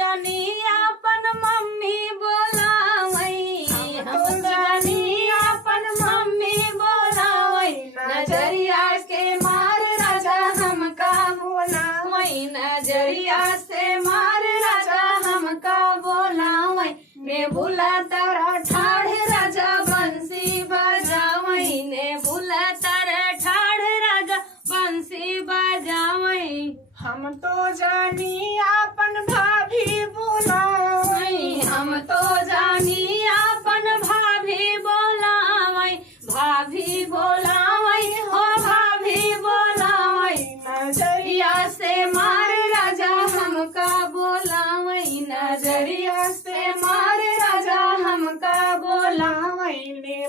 जानी अपन मम्मी बोलावई, हम तो जानी अपन मम्मी बोलावई, नजरिया के मार राजा हमका बोलावई, नजरिया से मार राजा हमका बोलावई, ने भूला तारा ठाढ़ राजा बंसी बजावई, ने भूला तारा ठाढ़ राजा बंसी बजावई। हम तो जानी अपन भाभी बोलावई, हम तो जानी अपन भाभी बोलावई, भाभी बोलावई हो भाभी बोलावई, नजरिया से मार राजा हमका बोलावई, नजरिया से मार राजा हमका बोलावई, ने